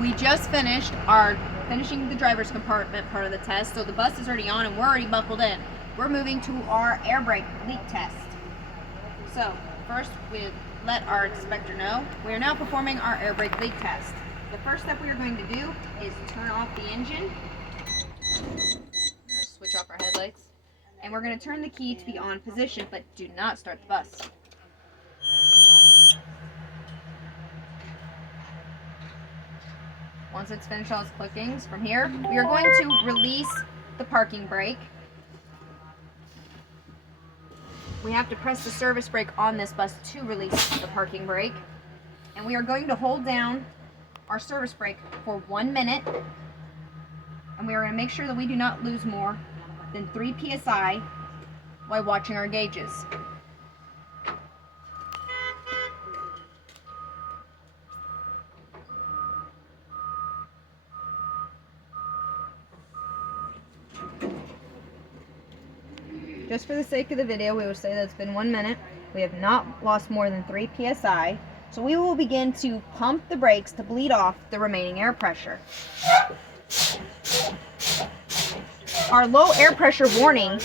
We just finished finishing the driver's compartment part of the test, so the bus is already on and we're already buckled in. We're moving to our air brake leak test. So first we let our inspector know we are now performing our air brake leak test. The first step we are going to do is turn off the engine, switch off our headlights, and we're going to turn the key to the on position, but do not start the bus. Once it's finished all its clickings, from here, we are going to release the parking brake. We have to press the service brake on this bus to release the parking brake. And we are going to hold down our service brake for 1 minute. And we are going to make sure that we do not lose more than 3 psi while watching our gauges. Just for the sake of the video, we will say that it's been 1 minute. We have not lost more than 3 psi. So we will begin to pump the brakes to bleed off the remaining air pressure. Our low air pressure warning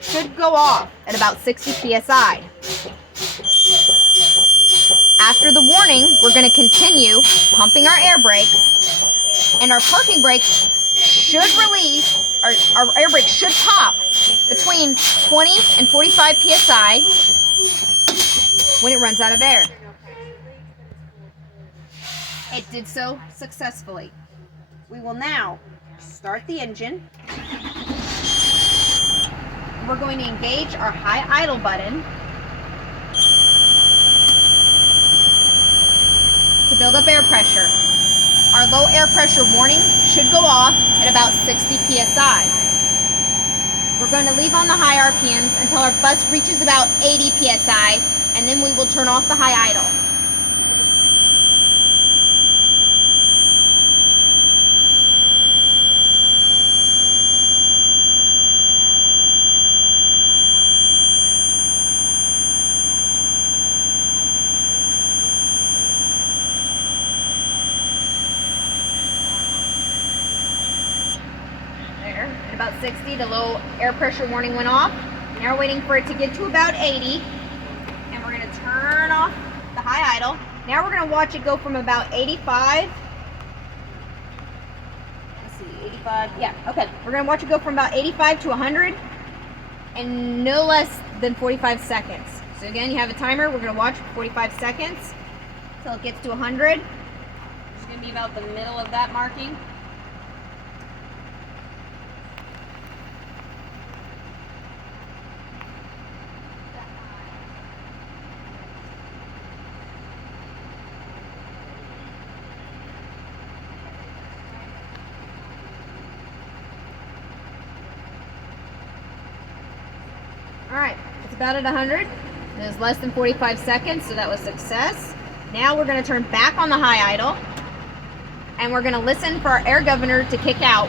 should go off at about 60 psi. After the warning, we're going to continue pumping our air brakes, and our parking brake should release, our air brake should pop between 20 and 45 psi when it runs out of air. It did so successfully. We will now start the engine. We're going to engage our high idle button to build up air pressure. Our low air pressure warning should go off at about 60 psi. We're going to leave on the high RPMs until our bus reaches about 80 psi, and then we will turn off the high idle. At about 60, the low air pressure warning went off. Now we're waiting for it to get to about 80, and we're going to turn off the high idle. Now we're going to watch it go from about 85. Let's see, 85. Yeah, okay. We're going to watch it go from about 85 to 100 in no less than 45 seconds. So again, you have a timer. We're going to watch for 45 seconds until it gets to 100. It's going to be about the middle of that marking. Alright, it's about at 100. It was less than 45 seconds, so that was success. Now we're going to turn back on the high idle, and we're going to listen for our air governor to kick out.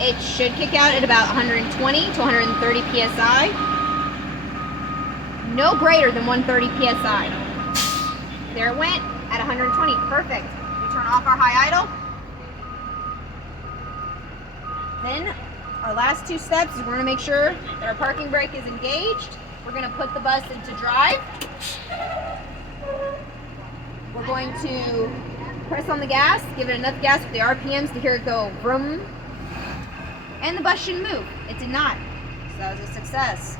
It should kick out at about 120 to 130 psi. No greater than 130 psi. There it went at 120. Perfect. We turn off our high idle. Then our last 2 steps is we're going to make sure that our parking brake is engaged. We're going to put the bus into drive. We're going to press on the gas, give it enough gas with the RPMs to hear it go vroom. And the bus should move. It did not. So that was a success.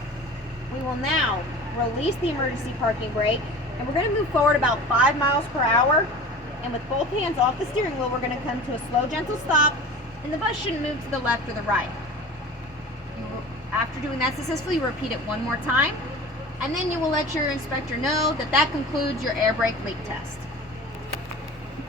We will now release the emergency parking brake, and we're going to move forward about 5 miles per hour. And with both hands off the steering wheel, we're going to come to a slow, gentle stop, and the bus shouldn't move to the left or the right. After doing that successfully, you repeat it 1 more time, and then you will let your inspector know that that concludes your air brake leak test.